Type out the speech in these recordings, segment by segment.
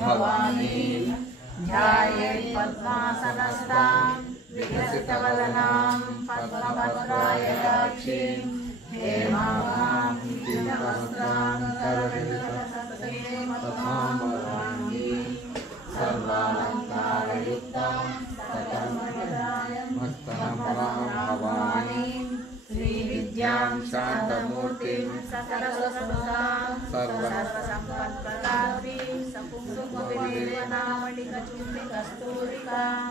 भवानी ध्यायेत् पद्मासनस्तां विकसितवदनां पद्मपत्रायताक्षीं हेमां दिव्यवस्त्रां करविलसत्संस्थां भवानी सर्वालङ्कारयुक्तां भवानी श्रीविद्यां शान्तमूर्तिं सकलसुखदां सर्वसम्पत्प्रदात्रीं सकुङ्कुमविलेपनामणिकचूर्णिकस्तूरिकां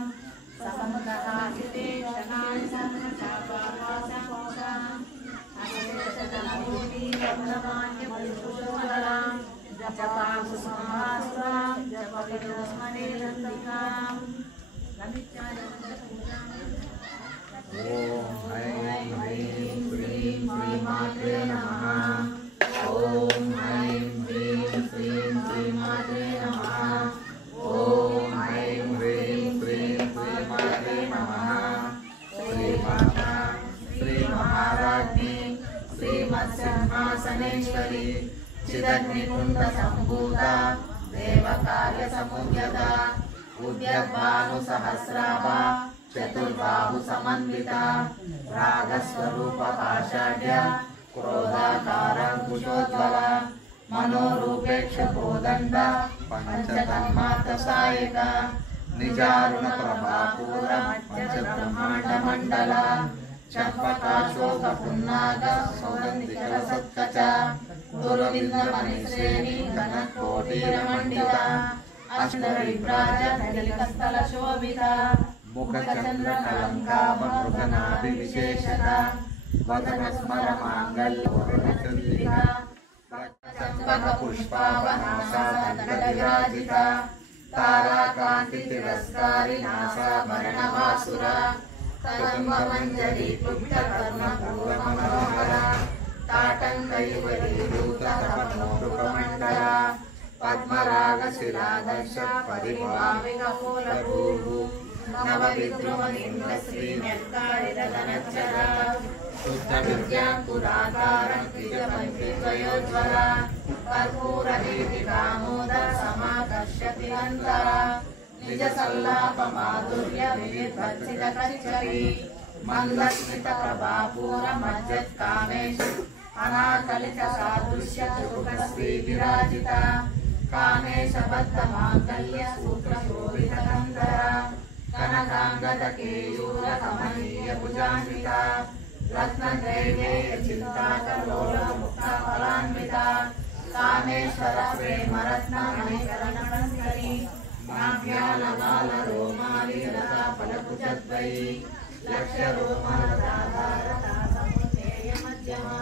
ससमुदहासिते शनाय समनचापावासंसां अशेषधनभूतिरत्नमान्यपरिशुद्धोदरां जपाकुसुमास्वां जपविदुस्मरेरन्तिकां ओम ऐं ह्रीं श्रीं श्रीमात्रे नमः। ओम ऐं ह्रीं श्रीं श्रीमात्रे नमः। ओम ऐं ह्रीं श्रीं श्रीमात्रे नमः। श्रीमाता श्रीमहाराज्ञी श्रीमत्सिंहासनेश्वरी चिदग्निकुण्डसम्भूता देवकार्यसमुद्यता उद्यद्भानुसहस्राभा चतुर्बाहु समन्विता रागस्वरूपपाषाढ्य क्रोधाकाराङ्कुशोज्ज्वला मनोरूपेक्षकोदण्ड पञ्चतन्मात्रसायिका निजारुणप्रभापूर पञ्चब्रह्माण्डमण्डला चम्पकाशोकपुन्नाग सौगन्धिकलसत्कचा गुरुविन्दमणिश्रेणी घनकोटिरमण्डिता अष्टविभ्राज नलिकस्थलशोभिता मुखचन्द्रकलङ्काभमृगनाभिविशेषता वदनस्मरमाङ्गल्यपूर्णचन्द्रिका चम्पकपुष्पावनासादण्डविराजिता ताराकान्तितिरस्कारी नासाभरणवासुरा तदम्बमञ्जरीक्लुप्तकर्णपूर्वमनोहरा ताटङ्कयुगलीभूततपनोरुपमण्डला पद्मरागशिलादर्श परिभाविकफूलभूः नवविद्रुमलिङ्गश्रीमेत्कारिरधनच्चरा शुद्धविद्याङ्कुराकारं द्विजपञ्चद्वयोज्ज्वला कर्पूरदीपिकामोद समाकर्षति अन्तरा निजसल्लापमाधुर्य विविधभर्जितकच्चरी मन्दस्मितप्रभापूरमज्जत्कामेषु अनाकलितसादृश्यचुरुकश्रीविराजिता कामेशबद्धमाङ्गल्य सूत्रशोभितकन्दरा कनकाङ्गदकेयूरकमनीयभुजान्विता रत्नदैवेयचिन्ताकलोलमुक्ताफलान्विता कामेश्वरप्रेमरत्नमणिकरणकङ्करी नाभ्यालगालरोमालिरताफलभुजद्वयी लक्ष्यरोमरदाधारता समुन्नेयमध्यमा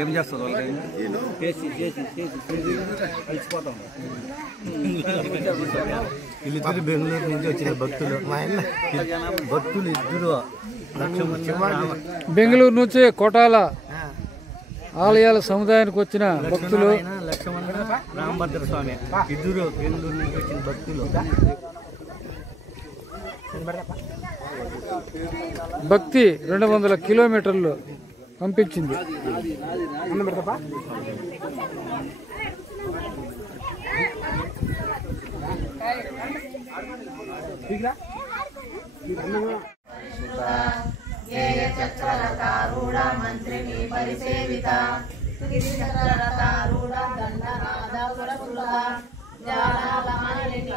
ఏం చేస్తారు కలిసిపోతాం వీళ్ళిద్దరు బెంగళూరు నుంచి వచ్చిన భక్తులు ఇద్దరు బెంగళూరు నుంచి కోటాల ఆలయాల సముదాయానికి వచ్చిన భక్తులు లక్ష్మణ రామభద్ర స్వామి ఇద్దరు బెంగళూరు నుంచి వచ్చిన భక్తులు భక్తి 200 కిలోమీటర్లు పంపించింది. चक्ररथारूढ़ मंत्रिणी परिसेविता चक्ररथारूढ़ दंडनादा पुरसुलभा जालालमालिनी